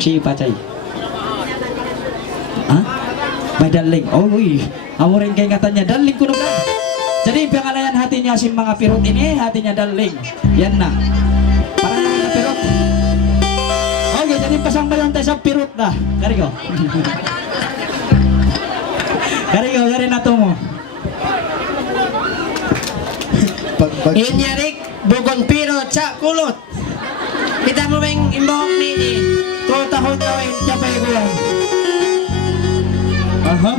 si Pacay. Ha? May daling. Oh, uy. Amo rin kay ngatan niya. Daling ko na ba? Jadi pangalayan hati niya si mga pirot ini, hati niya daling. Yan na. Para na pirot. Okay, jadi pasang ba tayo sa pirot na. Kari ko. Kari na to mo. Inyarik, bugon piro, tsa, kulot. Kita mo bang imbok ni tutahod daw yung japay ko lang. Aha.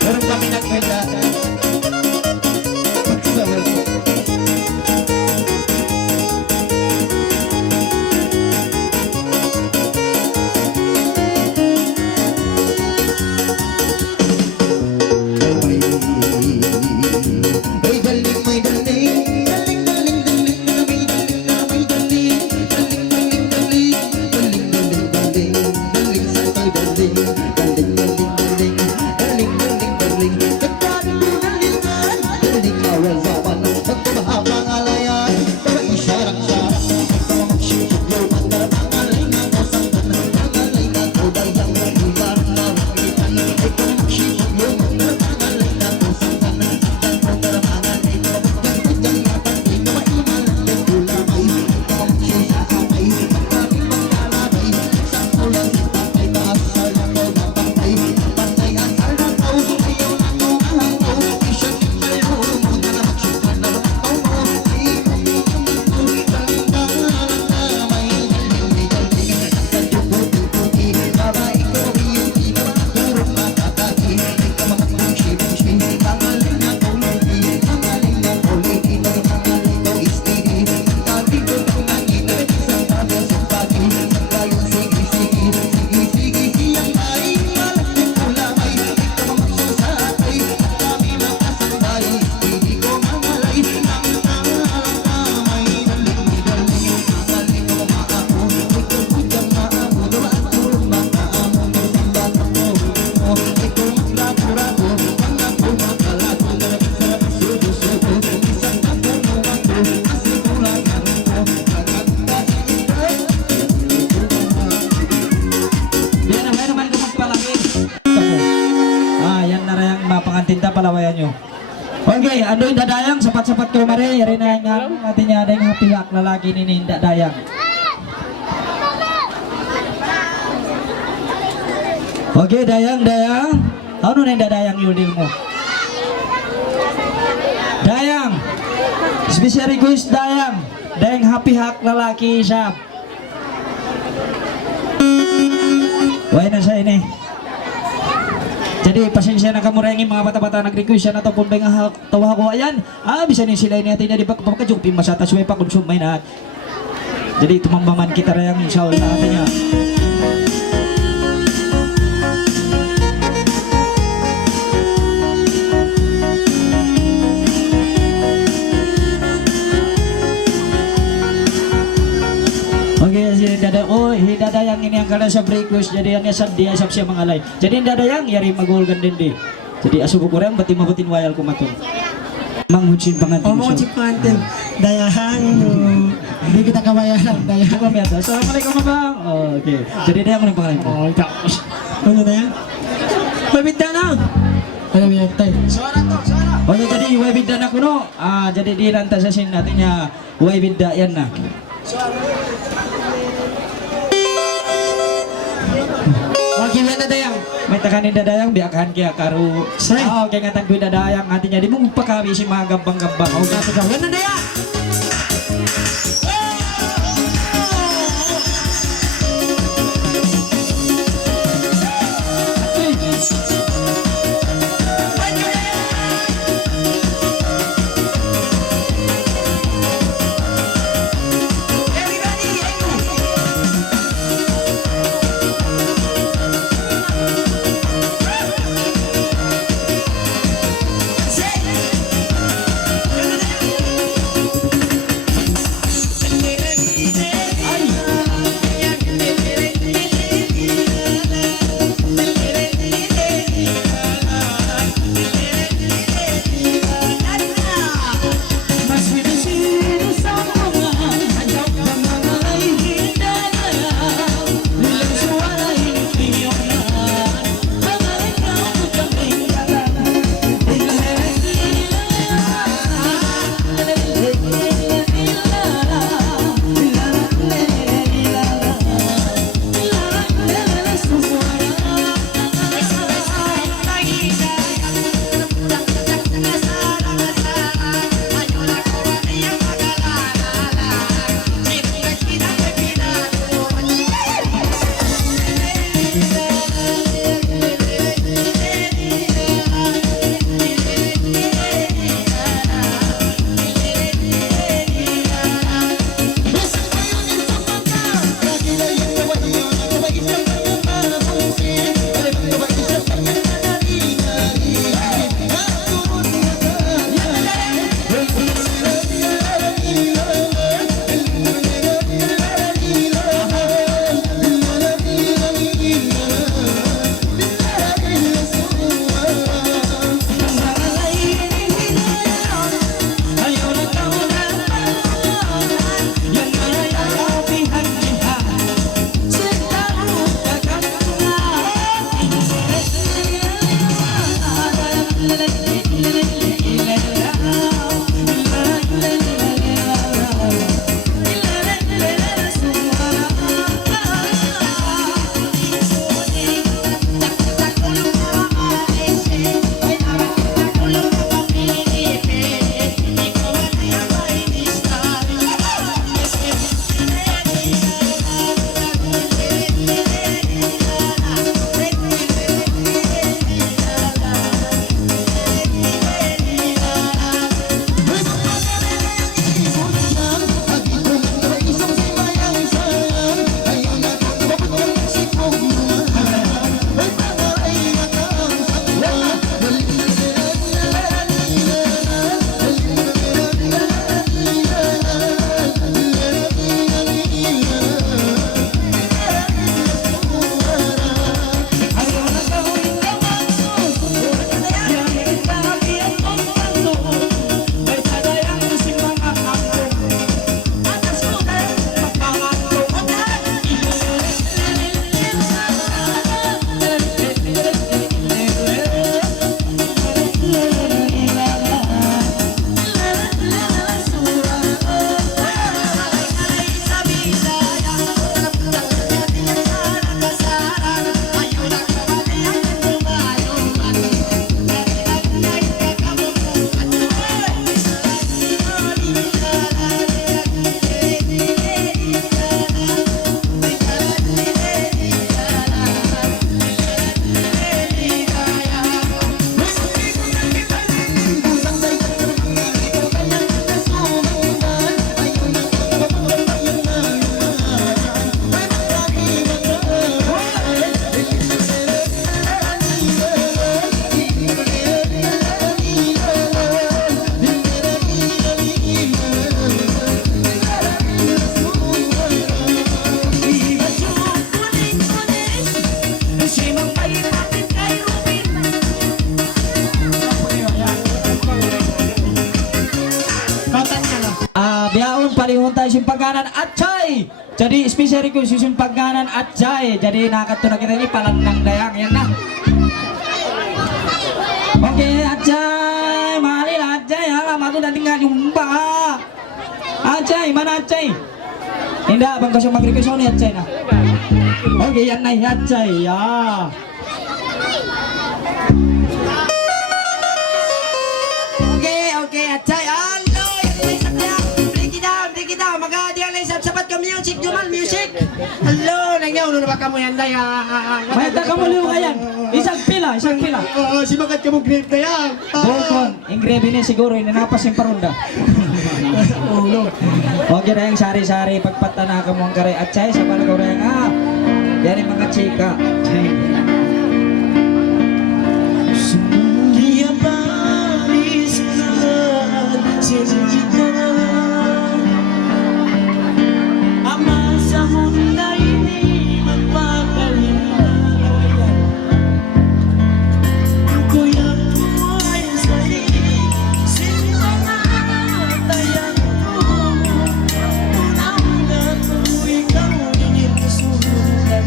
Meron kami nagkwenta. Tinta palawayan nyo. Okay, ano yung dadayang? Sapat-sapat ko mare. Yari na yung natin niya ada yung pihak lalaki ni dadayang. Okay, dayang. Ano na yung dadayang yudil mo? Dayang. Special request dayang. Dayang happy hak lalaki siya. Why na siya ini? Jadi pasensya na kamurengin mga bata-bata nag-request siya na to pun nga tawa ko ayan. Bisa ni sila ini atin na di ba kapagkajupin masata suwe pa konsum may na. Jadi tumambaman kita rayang insyaallah natin niya. Okay, si dada, oh, dada yang ini yang kala sa breakfast, jadi yang sad dia siya mga alay. Jadi dada yang yari magulgan din di. Jadi asubo ko rin, bati mabutin wayal ko matun. Manguchin pangantin. Oh, manguchin pangantin. Dayahan, hindi kita kabayaran. Dayahan. Assalamualaikum abang. Oh, okay. Jadi dia yang pangalan ko. Oh, ikaw. Ano na yan? Mabita na! Ano mo yan, tay? Suara to, suara! Okay, jadi wabida na ko no. Jadi di ranta sa sin natin niya wabida yan na. Suara! Wag yun na dayang. May takanin dadayang biyakan kaya karo. Say. Kaya nga tagpoy dadayang atinya di mo pakawi si mga gabang-gabang. O gato daw. Yan na dayang. Biyaon palihon tayo simpaganan at chay. Jadi special request yung simpaganan at chay. Jadi nakato na kita ni palandang dayang yan na. Oke at chay, mali at chay. Alamat tuh nanti nggak jumpa. At chay, mana at chay? Hindi, abang kasi mag-request ni at chay na. Okay, yan na yan, chay. Okay, Achay. Hello, break it down. Magadi ang laysap. Sapat ka music, Jumal, music. Hello, nangyaw, na ba ka mo yan, day? May takamuli mo yan. Isang pila. Si Magat ka mo grape na yan. Bukon, ingrebi ni siguro, inanapas yung parunda. Ulo. Okay na yung sari-sari, pagpatana ka mong kare. At chay, sa palagaw na yung, yan yung mga chika. Dia baris ama sa mundo ini magpapaliwanag. Kuya buhay sa sinta na tayang ko. Una-una ko ikaw ningin susunan.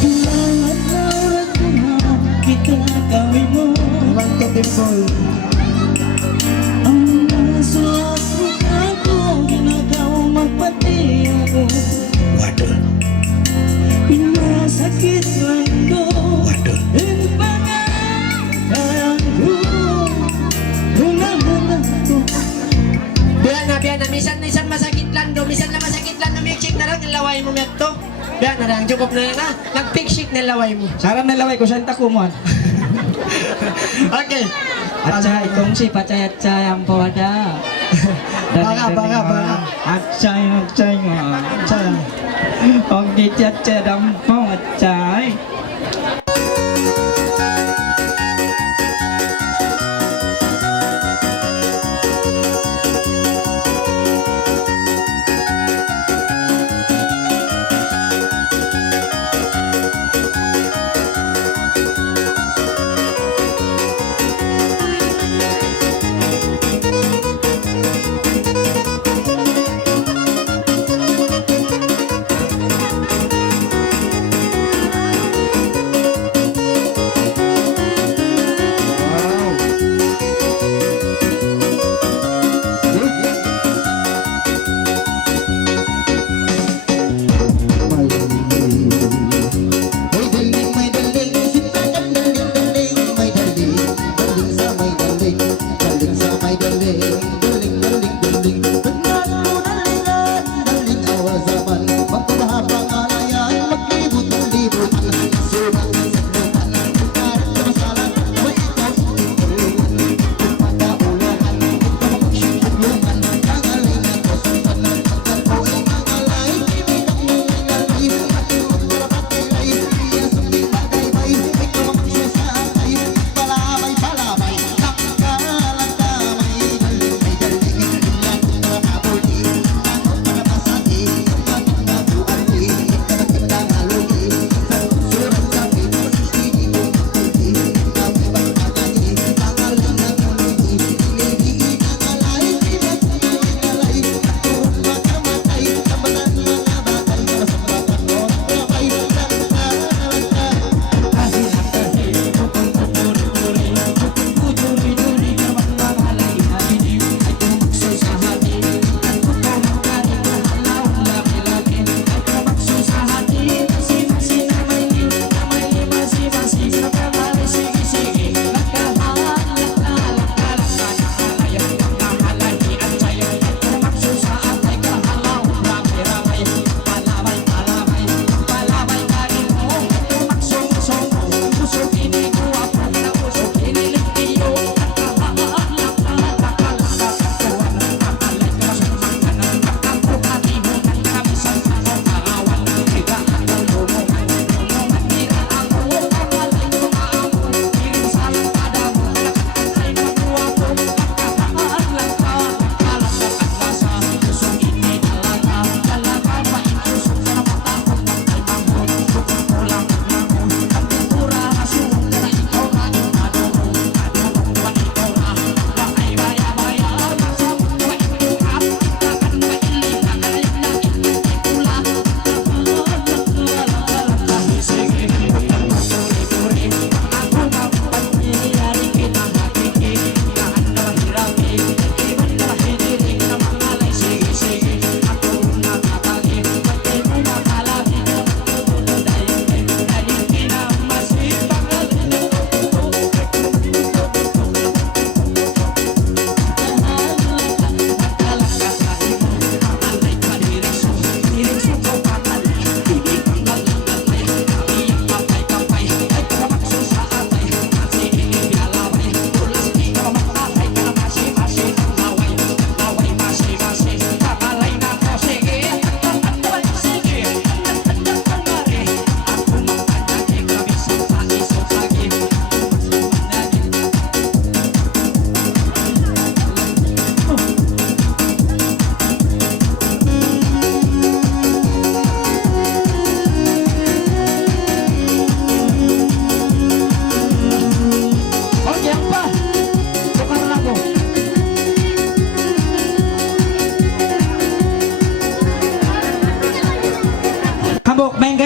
Lahat ko na kita gawin mo. Ibang totipol. Ang nasuot mo ako, ginagaw magpati ako. Wadol. Pinasakit lang ko. Wadol. Ang pangalan ko. Hula-hula ko. Biyan na. Misan masakit lang do. Misan na masakit lang do. Milkshake na lang, nilaway mo meto. Biyan na lang, jukop na yan ha. Nag-pickshake na laway mo. Sarang nalaway ko, saan takuman? Okay. At chay, kung si Pachay at chay ang powada. Baka. At chay nga. Chay. Ang di chay dampong at chay.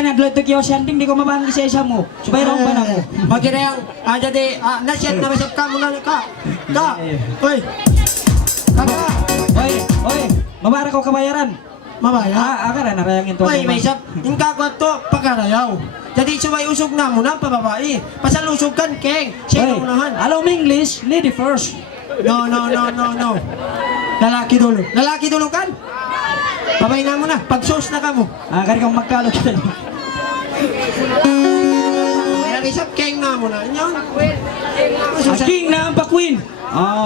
nagluto kiyo siyanding, di ko mabahang isa-isa mo. Subayraw ba na mo? Magkira yung, jadi, nasyat na masap ka muna ka. Ka, oy. Kaka, Oy, mabara ko kabayaran. mabaya. Aga na narayangin to. Oy, may sap, yung kakot to, pagkarayaw. Jadi, subay usog na muna, pababae. Pasalusog kan, keng. Sino unahan? Alam mo English, lady first. No. Lalaki dulo kan? Babay na mo na, pag-sauce na ka mo. Kari kang magkalo kita. Yan, isap, keng na mo na. Yan. King na ang pa-queen.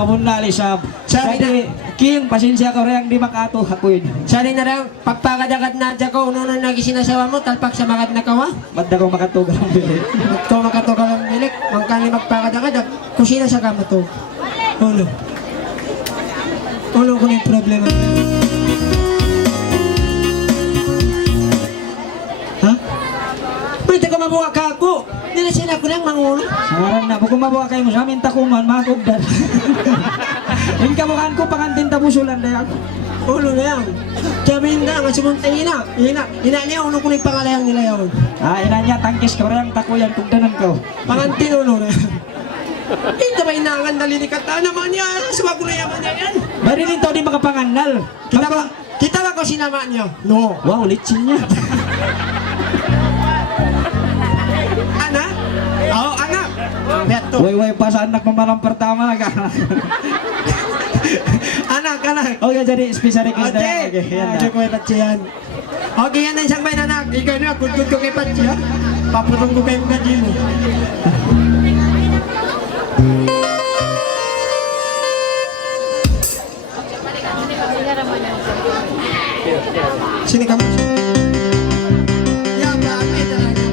Muna lisab. Sabi, King, pasensya ka rin, di makato, hakuin. Sari na lang, pagpakadagat na dyan ko, uno na nagisinasawa mo, talpak sa makat na kawa. Ba't na ko makatuga ang bilit? Ito makatoka lang milik, mangkani magpakadagat, kusina sa kama to. Ulo ko na yung problema. Ha? Pwede ka mabuha ka ako. Nilasyan ako ng mangulo. Sangaran na, kung mabuha kayo mo sa amin takuman, makakugdan. Yung kamukaan ko, pangantin tabusulan na yan. Ulo na yan. Sabihin na, nga sumuntay ina. Ina niya, ulo ko na yung pangalayang nila yun. Ina niya, tangkis ka rin, takuyan, kugdanan ko. Pangantin ulo na. Ito ba inangan dali ni Kata naman yan? Suwag ko na yaman niya yan. Bari rin to, di makapanganal. Kita ba ko sinama niya? No. Wow, litsin niya. Anak? Oo, anak. Beto. Way, pa sa anak mamalang pertama ka. Anak. Okay, jadi special request na yan. Okay, yan ko kay Patsi yan. Okay, yan na isang bayan anak. Ikaw na, good ko kay Patsi ha. Paputong ko kayo mga mo. Sini kamu. Ya, bakit talaga.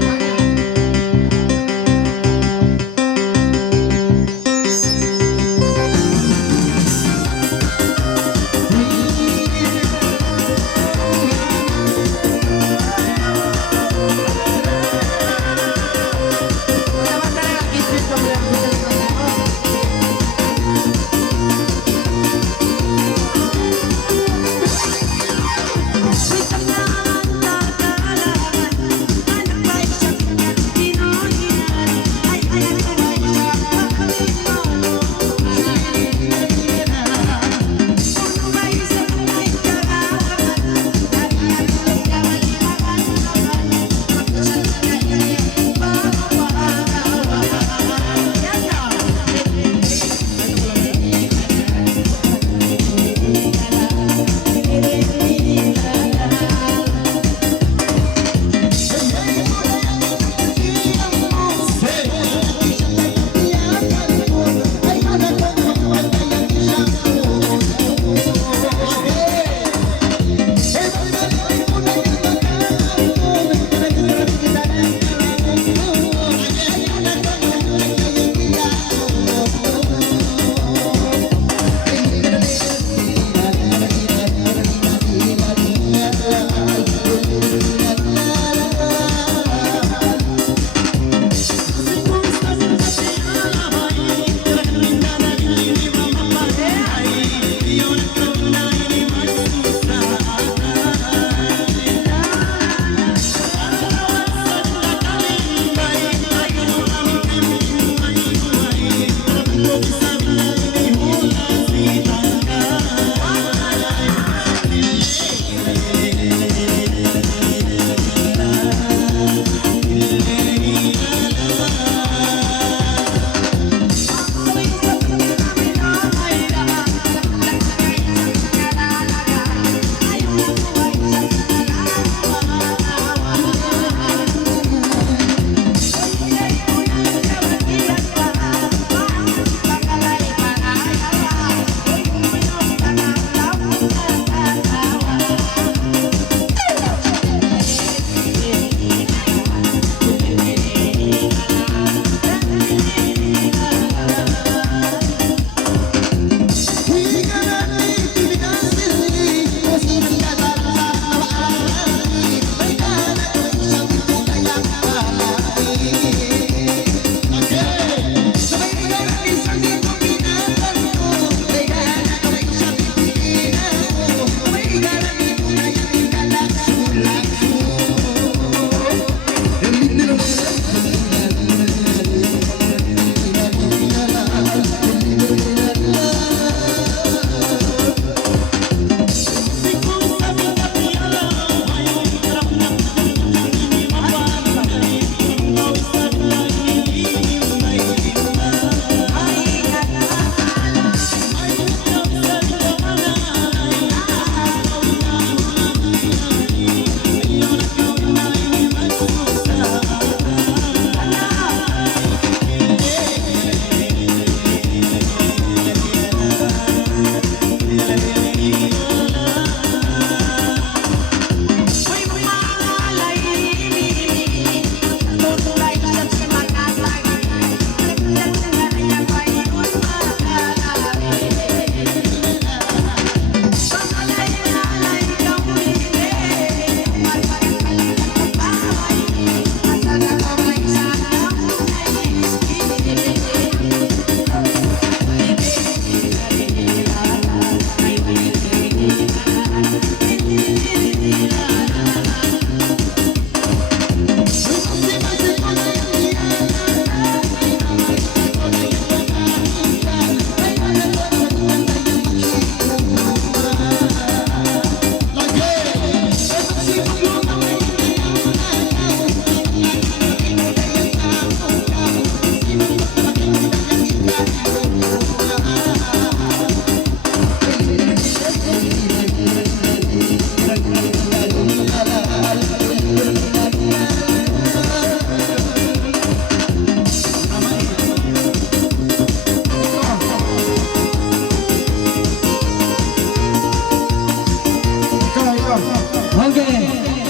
Okay.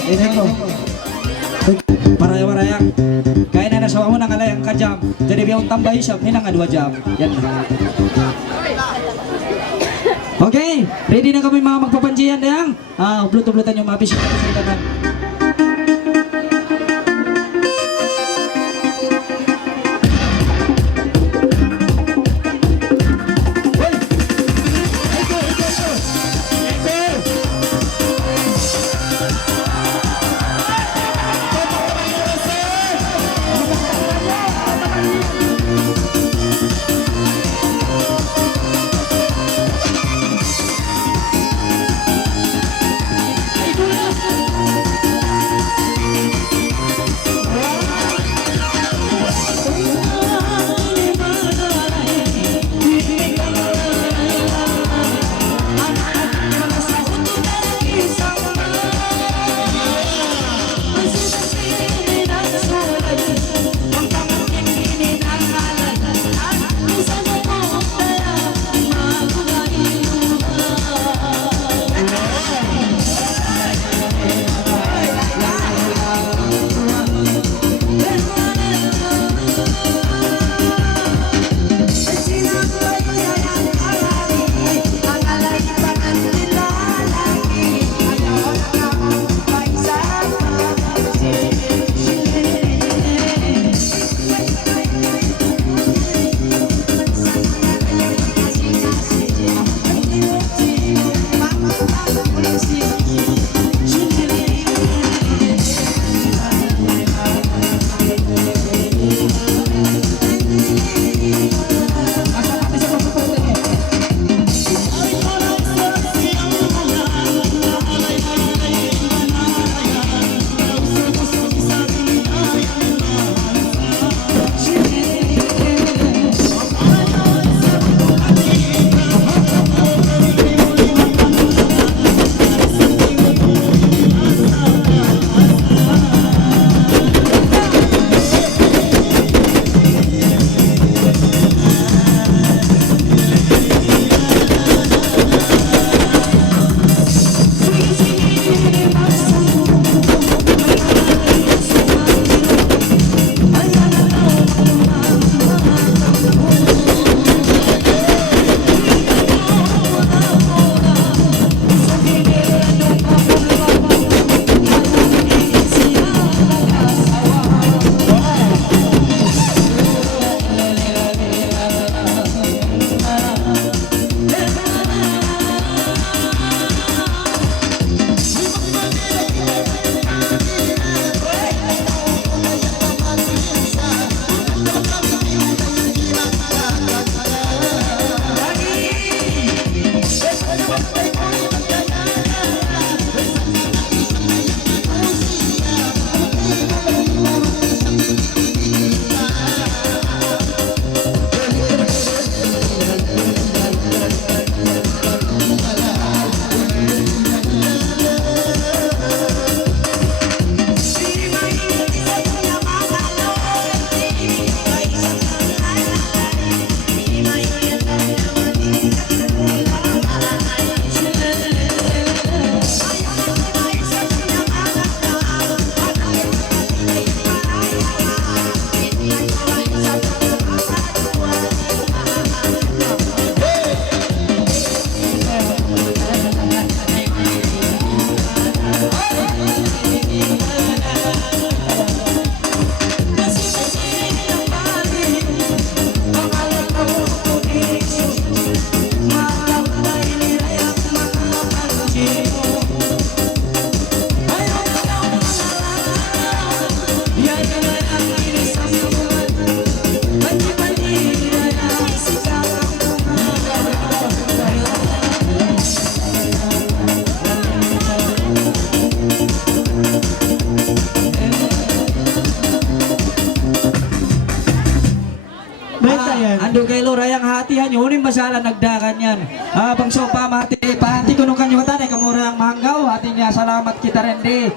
Ini ko. Paraya-parayang. Kaya na nasa mo ng alayang ka jam. Jadi biyong tambay siya, may nga 2 jam. Yan. Okay, ready na kami mga magpapanjihan dayang. Upload-uploadan yung mga bisita sa itanan. Ando kay Lorayang hatihan yun, yung basala nagdakan yan. Bang sopa mati, pahati ko nung kanyo tanay, kamurang mahanggaw, hati niya, salamat kita rin di.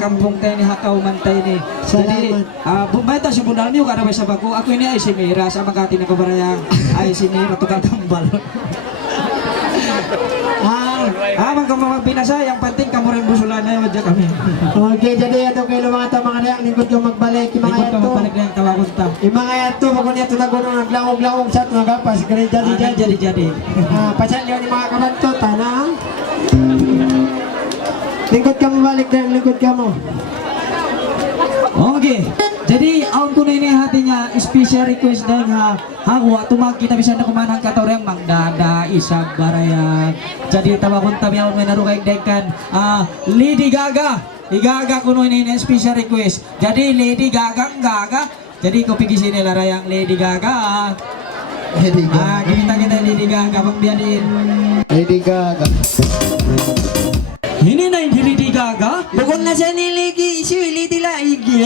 Kampung tayo ni Hakaw Mantay ni. Jadi, bumbay ta si Bundal niyo, kada sa bago, ako ini ay si Mira, sa magkati na kabarayang, ay si Mira, tukatambal. Amang kamamabinasay, ang panting kamurang busulan na yun, dyan kami. Okay, jadi ato kayo mga ta mga reak lingkod ka magbalik yung mga Ikot ka yato. magbalik na yung tawagod ta. Yung mga yato magun yato na guno naglaog-laog sa mga gapas kaya jadi. Jadi. Pasan yun yung mga kabanto tanang. Lingkod ka mabalik din, lingkod ka mo. Okay. Jadi, aon ko na ini hati niya, special request na nga, hawa, tumagkita bisa na kumanang katoreng magdada, isang barayag. Jadi, tawakon tabi aon may narukay dekan, Lady Gaga. Igaga ko no ini special request. Jadi, Lady Gaga, Gaga. Jadi, ko pigisin nila rayang Lady Gaga. Lady Kita Lady Gaga, pagbiyanin. Lady Gaga. Ini na yung Lady Gaga? Bukod na siya niligi, si Lady Laigi.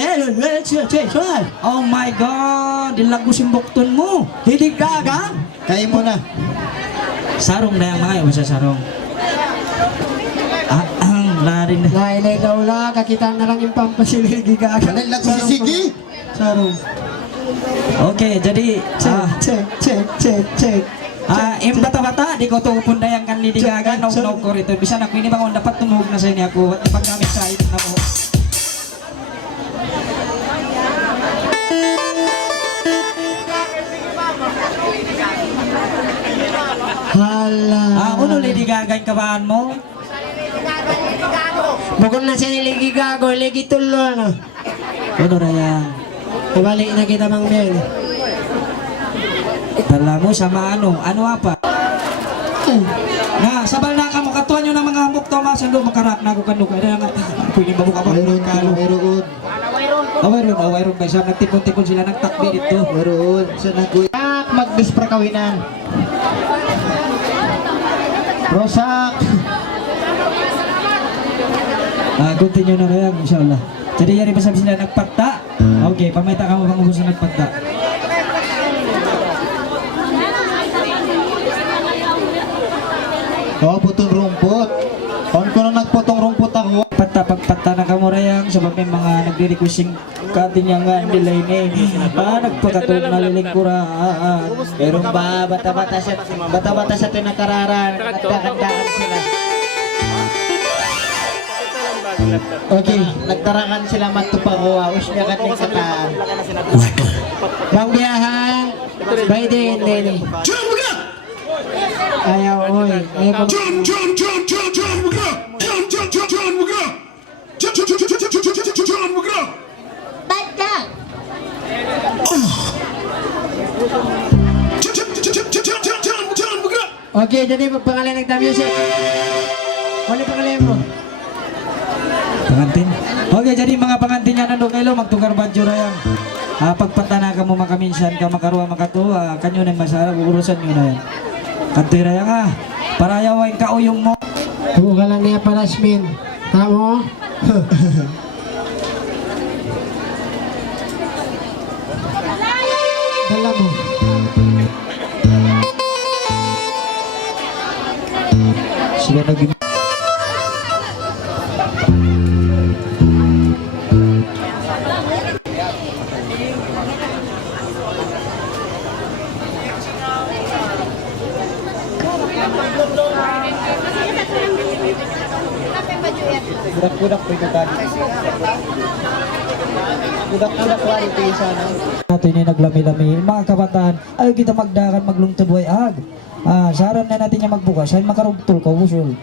Oh my God! Dilag ko simbukton mo. Lady Gaga? Kain mo na. Sarong na yung mga yun sa sarong. Larin na. Lailay daw la, kakita na lang yung pampa si Lady Gaga. Wala lang sisigi. Sarong. Okay, jadi Check. yung bata-bata, di ko tupon na yung kan Lady Gaga, no ko rito. Bisa na ko ini bangon dapat tumuhog na sa inyo ako at paggamit sa item na mo. Hala. Uno Lady Gaga yung kabahan mo? Bukod na siya ni Lady Gaga, Lady Tulo na. Uno na yan. Pabalik na kita mang Ben. Dala mo sama ano apa? Nga, sabal na ka mo katuan nyo ng mga hambok to, masando makarap na ako kanuk. Ada nga, pwede ba mo ka ba? Meron. Awayron ba siya? Nagtipon-tipon sila, nagtakbi dito. Meron. Sa nagoy. Magbis prakawinan. Rosak. Continue na kaya, inshallah. Jadi yari pa sabi sila nagpagta. Okay, pamita ka mo bang gusto nagpagta. Oh, putong rumput. On ko na nagputong rumput ako. Pagpagta na ka mo rayang sa may mga nagre-requesting katinyangan nila ini. Nagpakatulog na lilingkuraan. Meron ba bata-bata sa tinakarara, nagdakandaan sila. Okay, nagtarakan sila matupakuha. Usya ka din kataan. Bang biyahan, by din din. Ayaw, oy. Ba't ka? Okay, jadi pangalan ng music. Ano pangalan mo? Pangantin. Okay, jadi mga pangantin niya nandun kayo, magtukar badyo rayang. Pagpatana ka mo makaminsan ka makaruha makatuwa, kanyo na masarap, urusan nyo na yan. Kantoy rayang para yawain ka uyong mo. Tuwa ka lang niya para Asmin. Tamo? Dala mo. Sila naging... Kudak-kudak po ito tadi. Kudak-kudak po ito sana. Natin ni naglami-lami. Mga kabataan, ayaw kita magdakan maglungtuboy ag. Saran na natin niya magbukas, ay makarugtol ka, usul.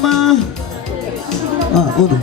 Mama. Uno.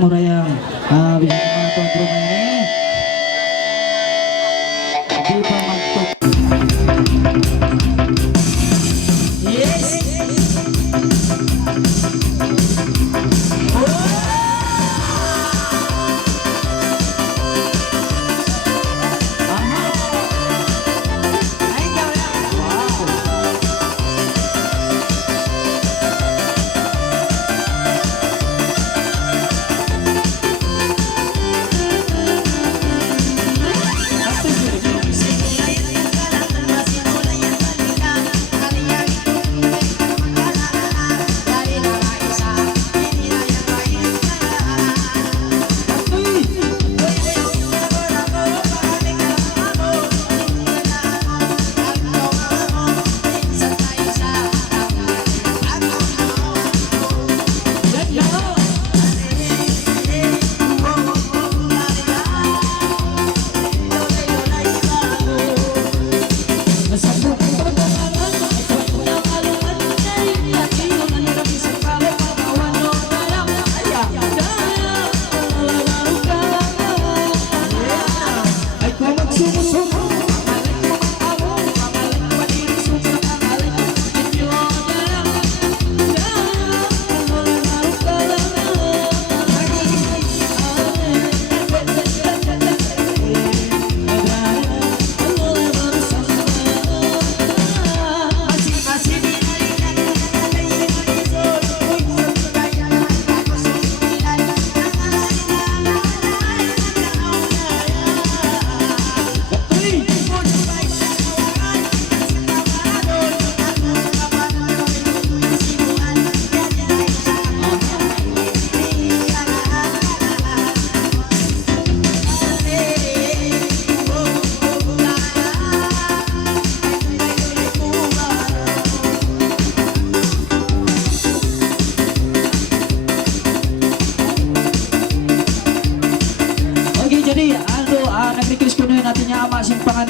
Murayang bisa mga kontrol ini di pamagtok. Yes.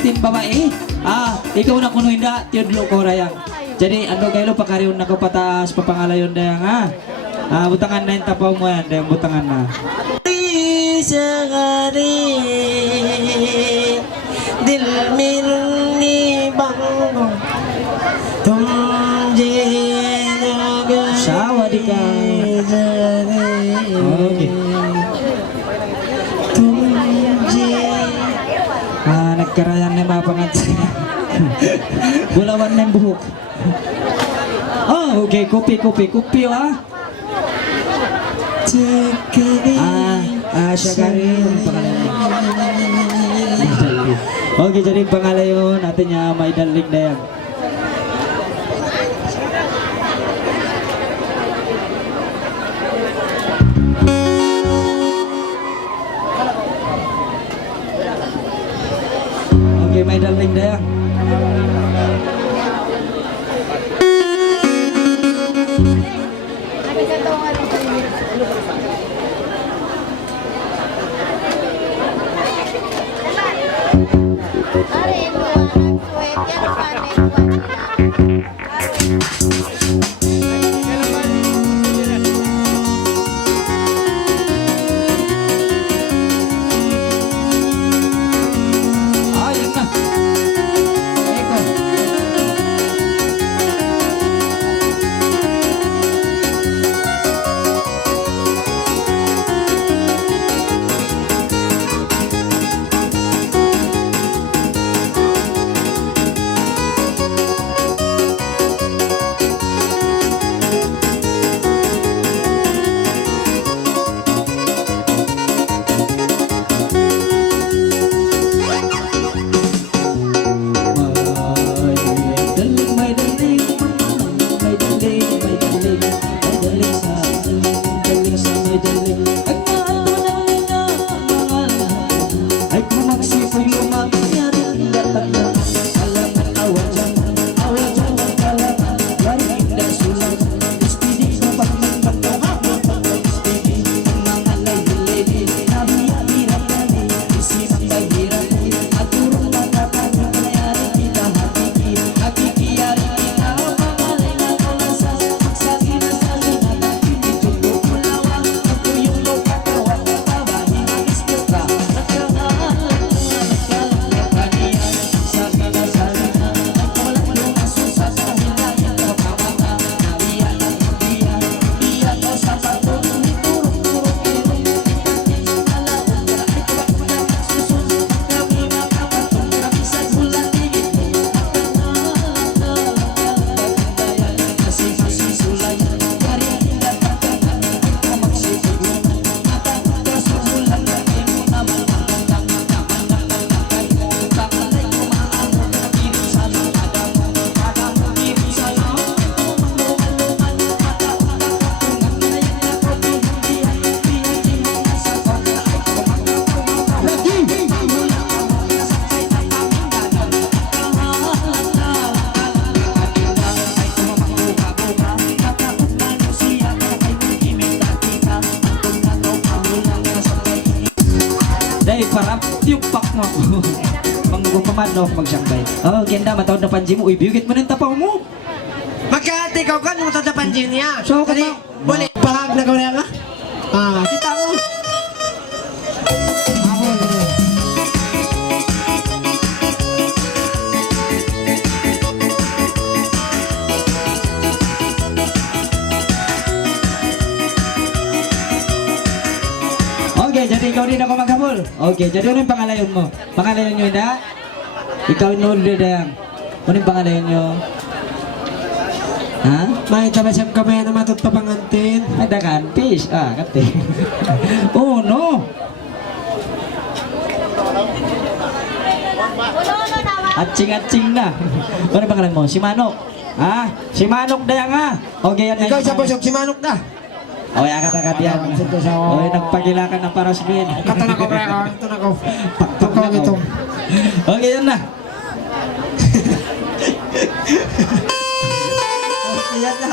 papangantin babae. Ikaw na kuno hinda, tiyodlo ko rayang. Jadi, ando kayo pakariyon na kapataas, papangalayon dayang ha. Butangan na yung tapaw mo yan, dayang butangan na. दिल मिलनी बंगो तुम Sawadika. Okay. Nagkarayan na yung mga pangantin. Bulawan na yung buhok. Okay. Kopi, siya ka rin. Pangalan niya. Okay, jadi pangalan yun. Natin niya may dalig na yan. Okay, may dalig na yan. Ayun na. Eko. Dahil parang tiyupak mo ako. Manggupaman no, magsyambay. Ganda, matawad na panji mo. Uy, biyugit mo ng tapaw mo. Magkati ka kan mo tatapan din niya. So, Kali, buli, bahag na gawin ka? Kita ko. Okay, jadi ikaw din ako maghabol. Okay, jadi ano yung pangalayon mo? Pangalayon nyo, na? Ikaw no, Lidang. Ano yung pangalayon nyo? Ha? May tabasam kami na matutpapangantin. Ada kan? Fish. Kate. Oh, no. Atching-atching na. Ano yung pangalan mo? Si Manok. Si Manok Dayang ha. Okay, yan na Ikaw yung sa pangalan. pusok si Manok na. Okay, akat-akat yan. Okay, nagpagilakan ng parasmin. Kata na ko, pre. Ito na ko. Pagkawag ito. Okay, yan na. Yan na.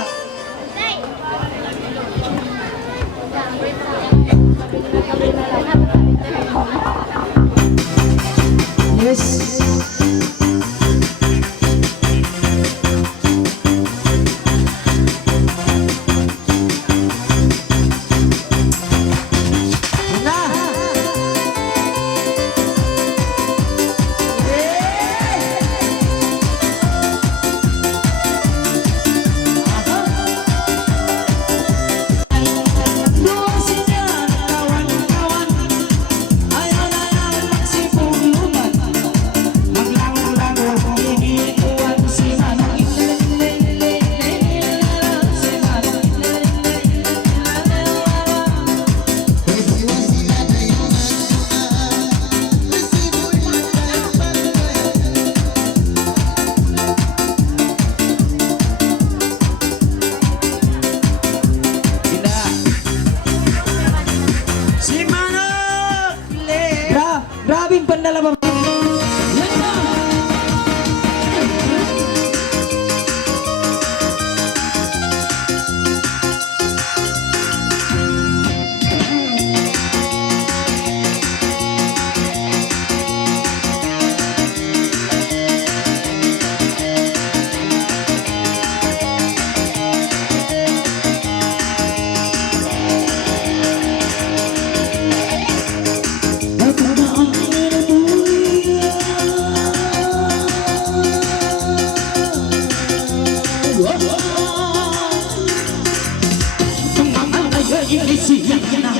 Yes. na lang. Yan na.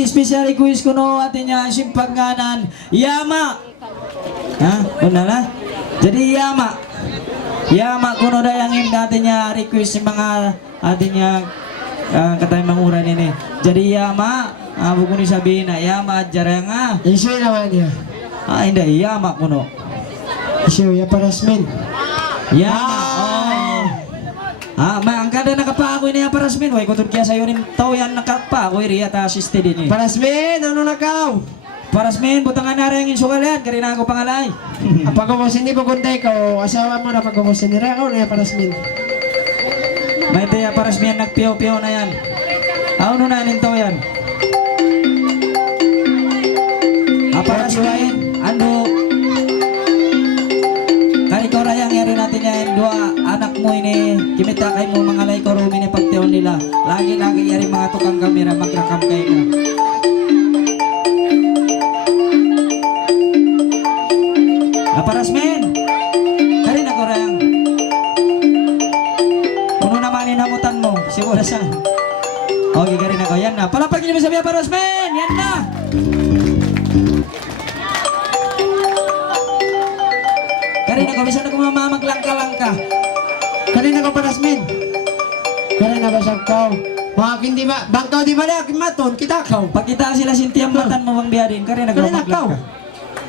Jadi special request ko no atin niya simpagganan Yama. Ha? Una na. Jadi Yama. Yama kuno dayang im natin niya request yung mga atin niya katay mangura nini. Jadi Yama, buko ni sabihin na Yama jarang nga. Issue naman niya. Hindi Yama kuno. Issue, ya parasmin. Yama. Ang kada nakapakoy na yung parasmin. Way kutun kaya sa'yo rin tao yan nakapakoy riya ta assisted din eh. Parasmin, ano nakaw? Parasmin, butangan na rin yung sukalan. Karina ako pangalay. Pag-umusin ni Bugunday ko, asawa mo na pag-umusin ni Reko na yung parasmin. May taya parasmin nagpiyaw-piyaw na yan. Ano na nintaw yan? Parasmin, ando. Kari ko rayang yari natin yan. Dua anak mo ini. Kimita kay mo mga lay ko rumi ni pagtiyaw nila. Lagi-lagi yari mga tukang kamera magrakam kayo mo. Parasmin, kari na ko rayang. Puno naman inamutan mo. Siguro sa. Okay, kari na ko. Yan na. Palapagin niyo sabihan Parasmin. Yan na. Karina ko, bisa na kumamamaglang-kalangka. Kanina ko parasmin. Kanina ba siya ko? Mga hindi ba? Bangkaw di ba na? Maton, kita kaw. Pagkita sila sintiyang matan mo bang biyadin, karina ko Karina maglang ka.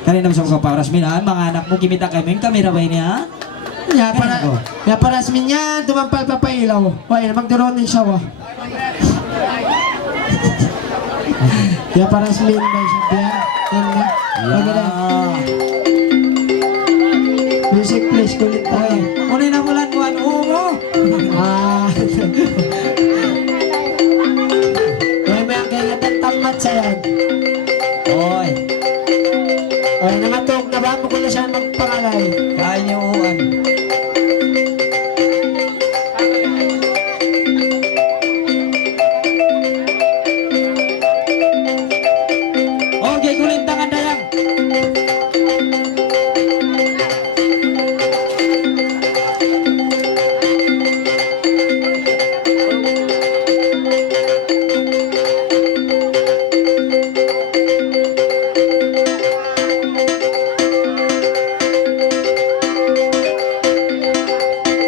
Karina mo sa Parasmin, mga anak mo kimita kami, yung kamera ba niya? Ya parasmin niya, tumampal pa pa ilaw. Wala na magduroon ng siya wa. Ya parasmin ba siya? Yan na. Maganda. Music please, kulit tayo. Unay na mulan mo, ano mo? May ang kaya tamat sa yan. Oy, Ay, namatog na ba? Kung na siya magpangalay. kaya niyo uwan. Okay, kulit tangan dayang.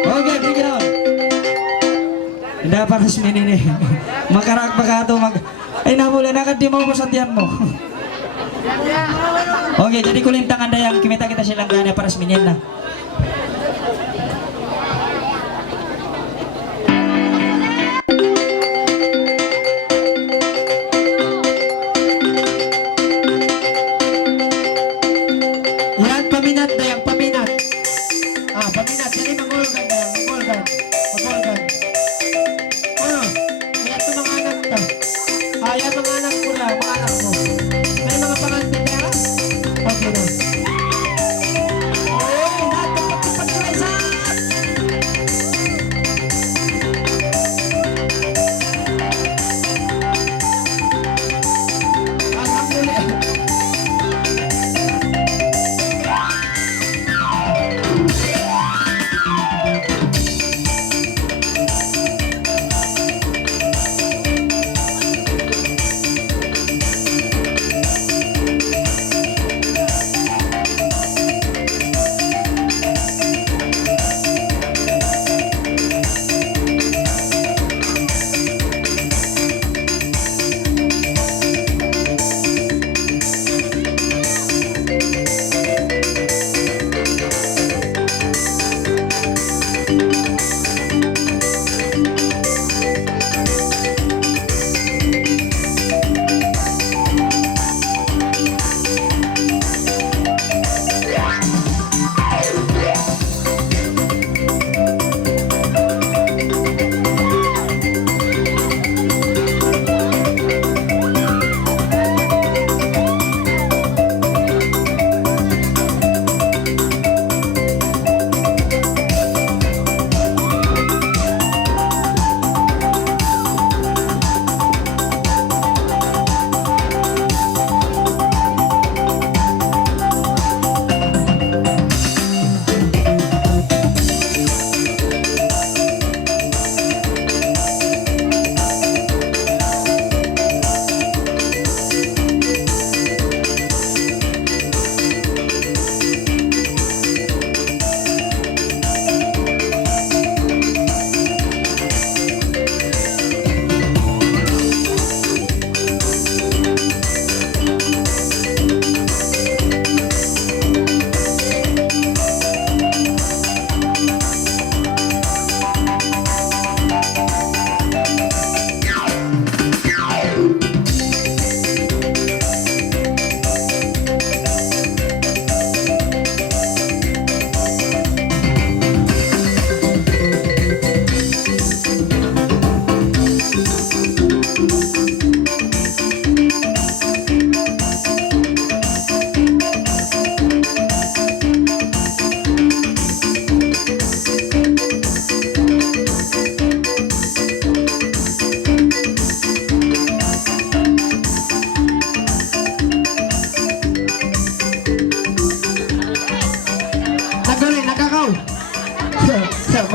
Okay, bring it on. Hindi pa Parasmin ini. Makarak baka ito mag... Ay nabula na di mo sa tiyan mo. Okay, jadi kulintangan dayang kimita kita silang gana Parasmin yan na. Yan, paminat na yan, paminat. Paminat. Yan yung magulgan na yan, magulgan. Magulgan. Ano? Yan ito mga anak ka. Yan mga anak ko lang, mga anak mo. May mga pangantin na yan? Okay na. Oh,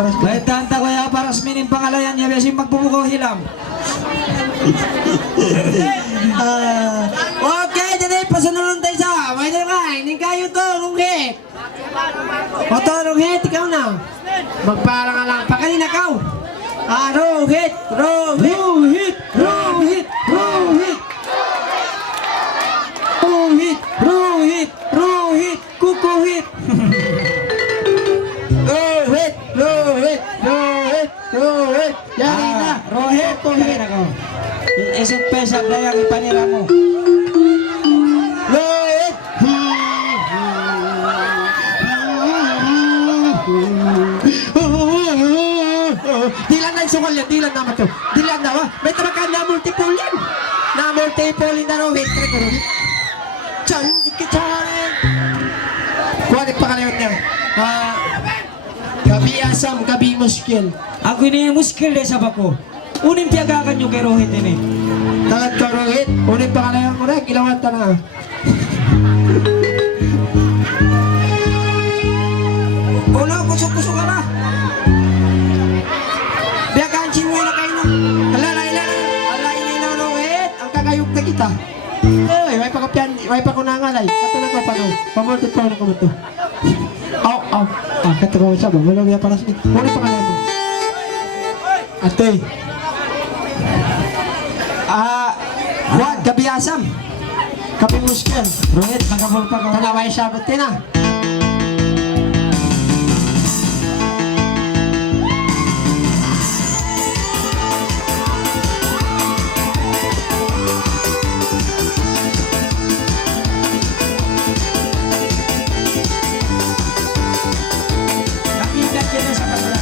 para sa Bahit tanta ko ya para sa mining pangalayan niya biyasin magbubukaw hilam. Okay, jadi pasunod tayo sa. May na ka, hindi kayo to, Runghit. O to, Runghit, ikaw na. Magpara ka lang. Pakanina ka. Runghit, Runghit. Rohit! Rohit! Rohit! Rohit! Rohit! Kukuhit! Rohit, Rohit, Rohit, Rohit. Yari na. Rohit! Kuhit ako. Isip pesak na yung ipanira mo. Rohit. Dilan na yung sukal yan, dilan naman to. Dilan na, may tarakan na multiple yan. Na multiple na Rohit. Kaya Rohit. Chan, ikichan. Kuwanik pa kalayot niya. Gabi asam, gabi muskil. Ako ini muskil deh sa bako. Unim piyagakan yung kay Rohit ini. Tangat ka Rohit. Unin pa kalayot mo na, kilawat ka na. Ulo, kusok-kusok ka ba? Biyagaan sinyo na kayo no. Ala, ina Rohit. Ang kakayog na kita. Ay, may pa ko nangalay. Katulad ko pa no. Pamultipolo na ko mo to. Aw. Katawa siya ba? Walang para sa kita. Unin pa kalayot mo. Ate. Juan, gabi asam. Gabi muskil. Rohit, magkabol pa ka. Tanaway siya, ba't na? Nakikat ka na sa kanila.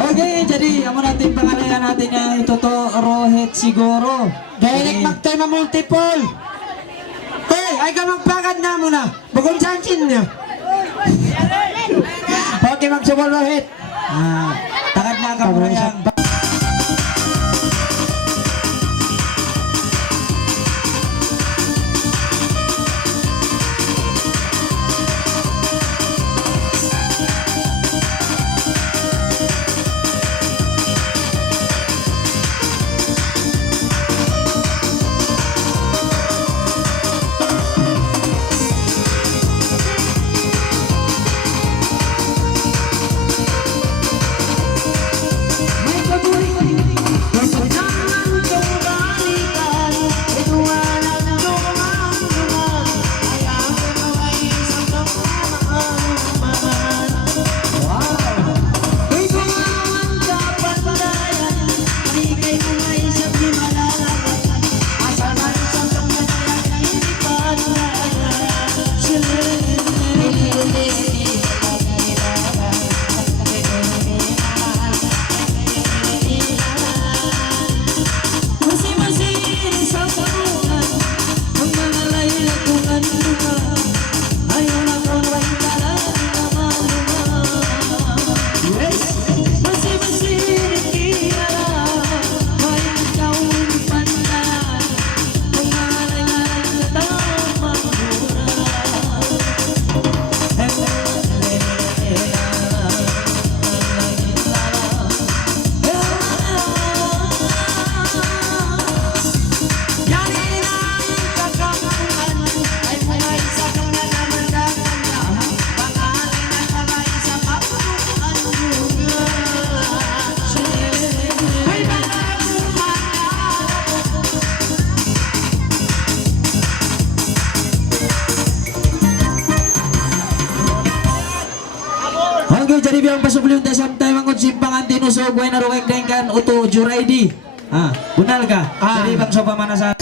Okay, jadi amo natin pangalayan natin niya ito to Rohit siguro. Direct magtay na multiple. Hey, ay ka magpagad na muna. Bukong chansin niya. Okay, magsubol Rohit. Takad na ka muna yan. May bibiyang pasubliyon tayo samtay mga simpangan tinusog way na rukay dengkan uto juraydi. Bunal ka. Jadi bang sopa mana sa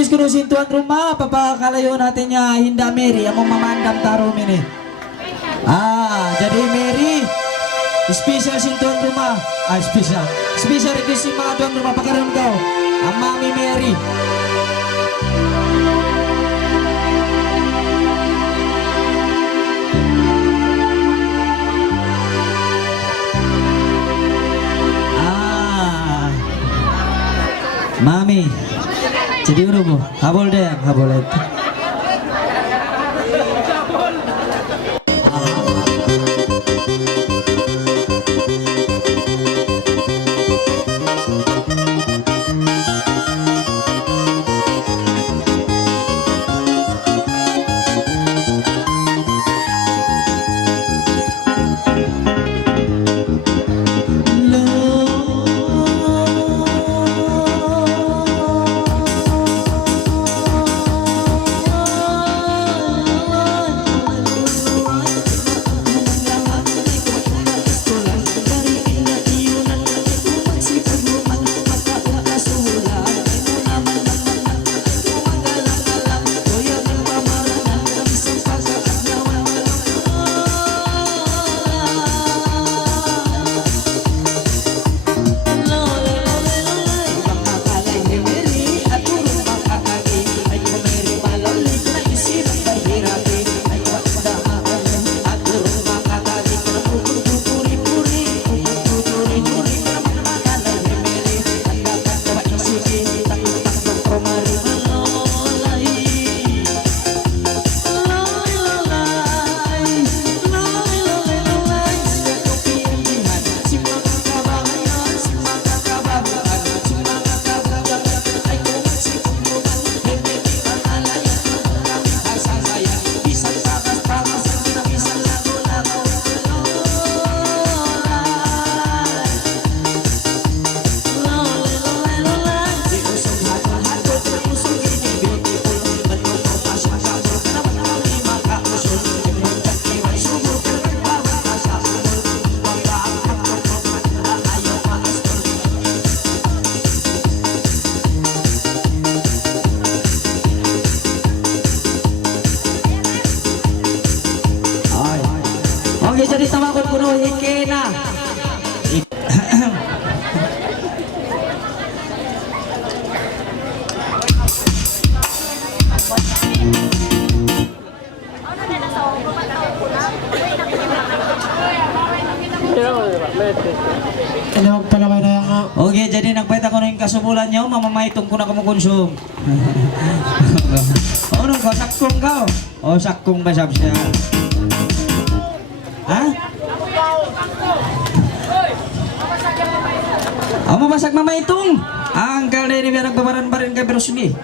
request ko nung sintuan ruma, papakalayo natin niya Hinda Mary, among mamandam taro mini. Jadi Mary, special sintuan rumah, special request si mga tuan rumah pakaroon ko, ang Mami Mary. Mami, jadi udah bu, habol deh, habol itu. Oke, jadi sama aku kuno ikena. Tinawag pala kayo na yung Oke, jadi nagpahit ako ng kasumulan nyo, mamamaitong ko na kumukonsum. Oh, nung kau sakong kau. Oh, sakong ba siya? Ha? Amo masak mamaitong. Ang kala ini biar nagbabaran-baran kay pero sige.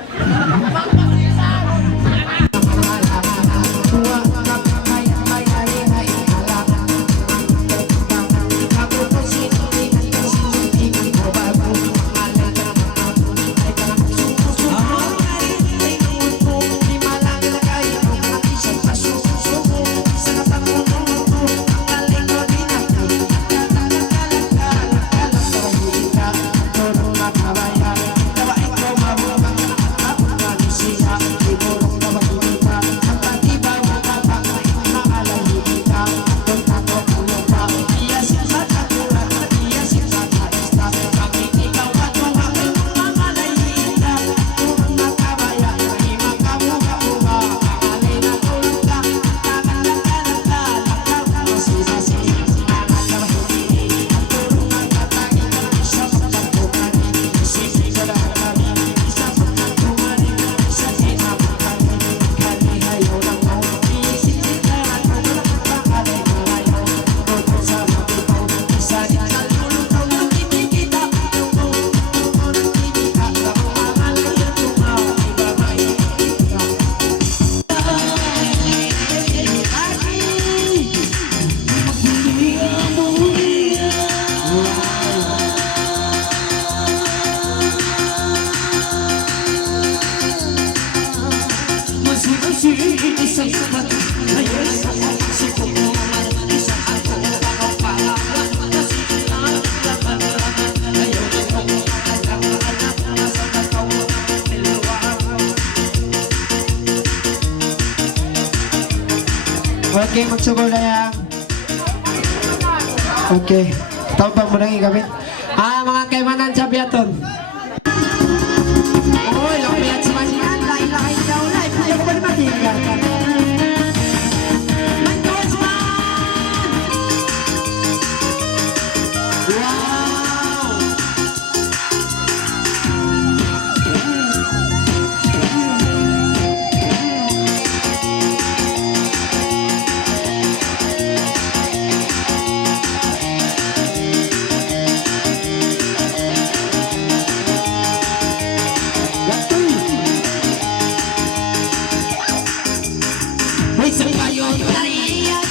Siya Okay, magsugol na yan. Okay. Tawag mo nang igawin. Mga kaimanan sa biyaton. Uy, lumiyat si Masihan. Lain-lain daw, lain. Ayaw ko ba naman tinggal? Wow! May isang kayo narias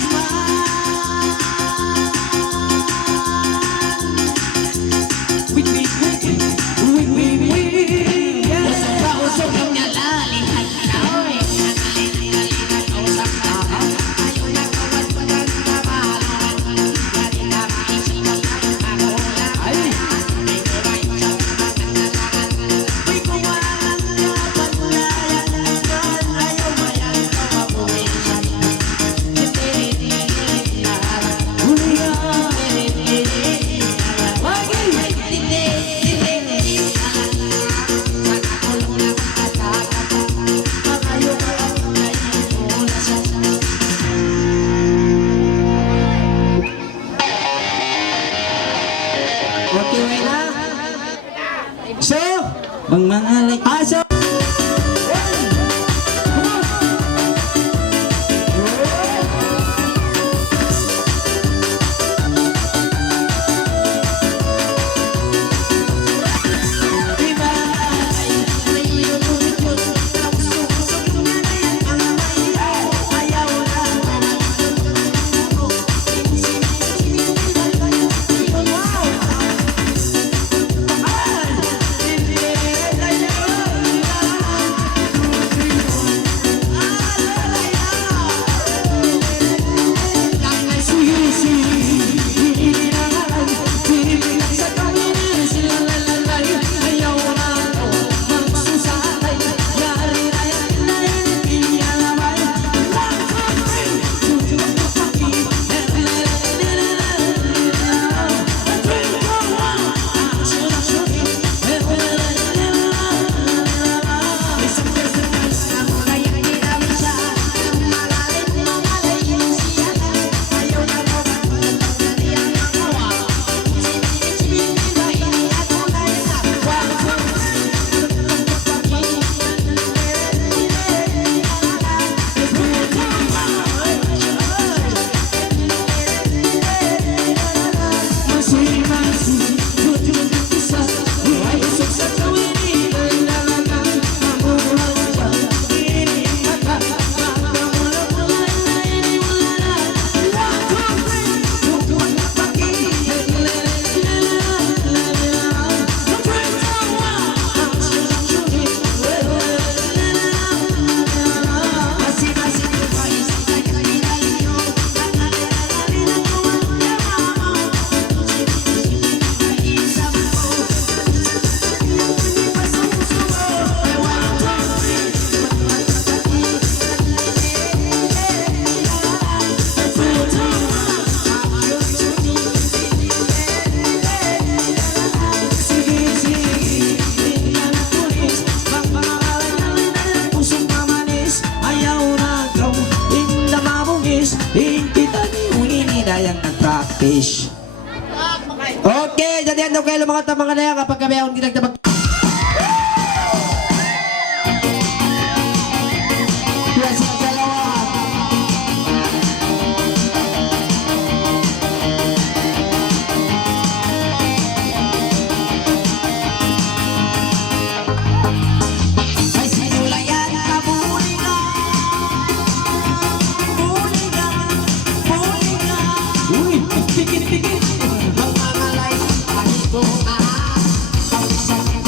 Usok yung nyalali. Okay, wait na. So, Mga like so, fish. Okay, jadi ano kayo mga tamang na yan kapag kami ang dinagdabag. Yes, ang dalawa. Ay sinulayan ka bulingan. Uy, pikit. Mga ngalay, kahit ko na. Pag-isang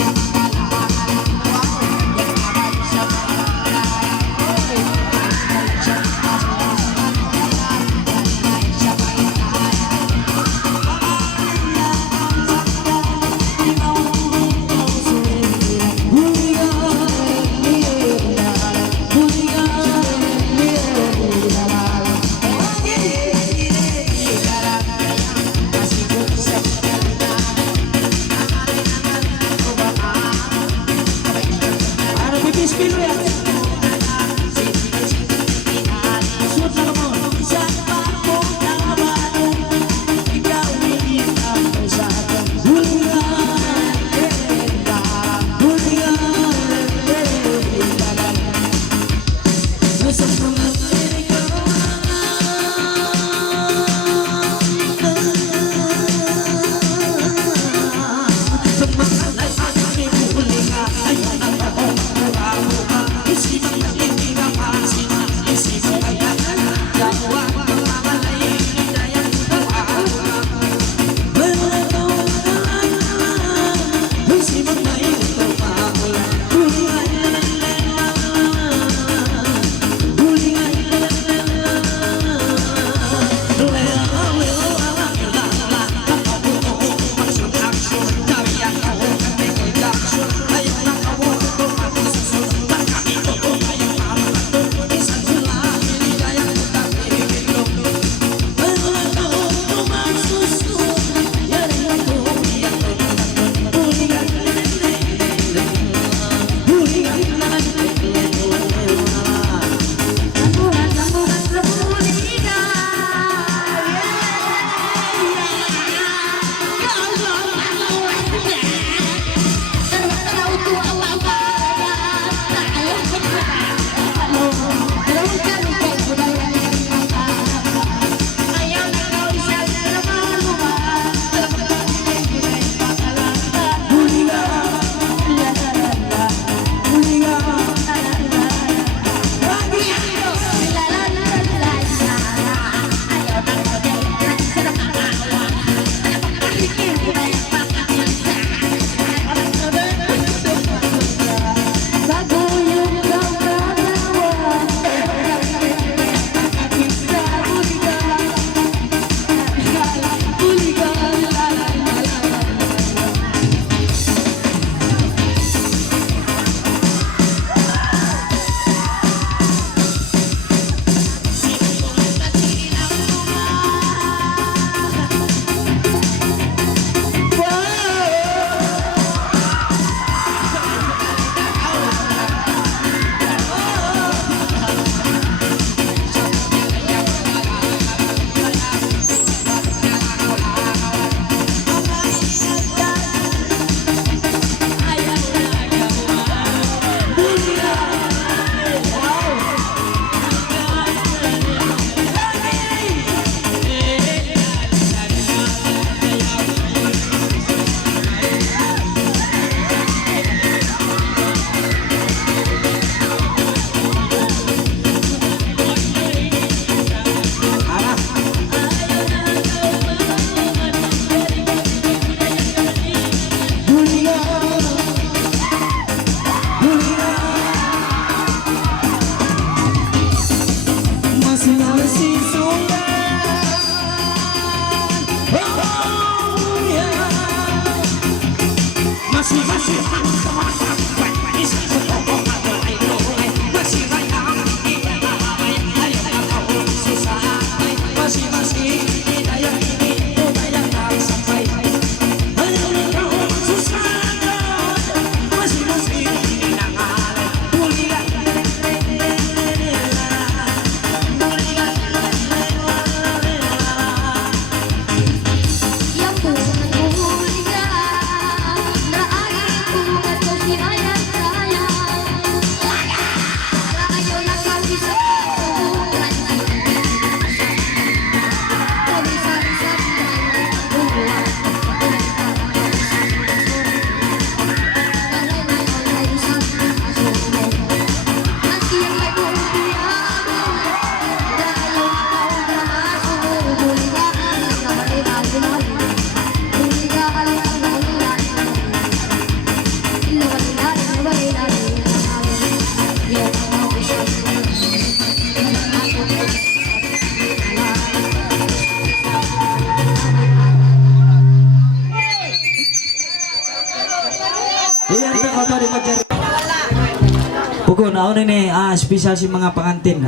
nauna ni special si mga pangantin.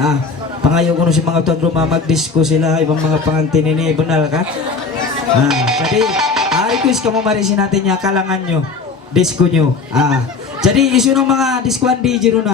Pangayo ko no si mga tuwan mag-disco sila ibang mga pangantin ini bunal ka. Jadi request ka mo marisin natin niya kalangan nyo disco nyo. Jadi isu ng mga diskuan di Jiro na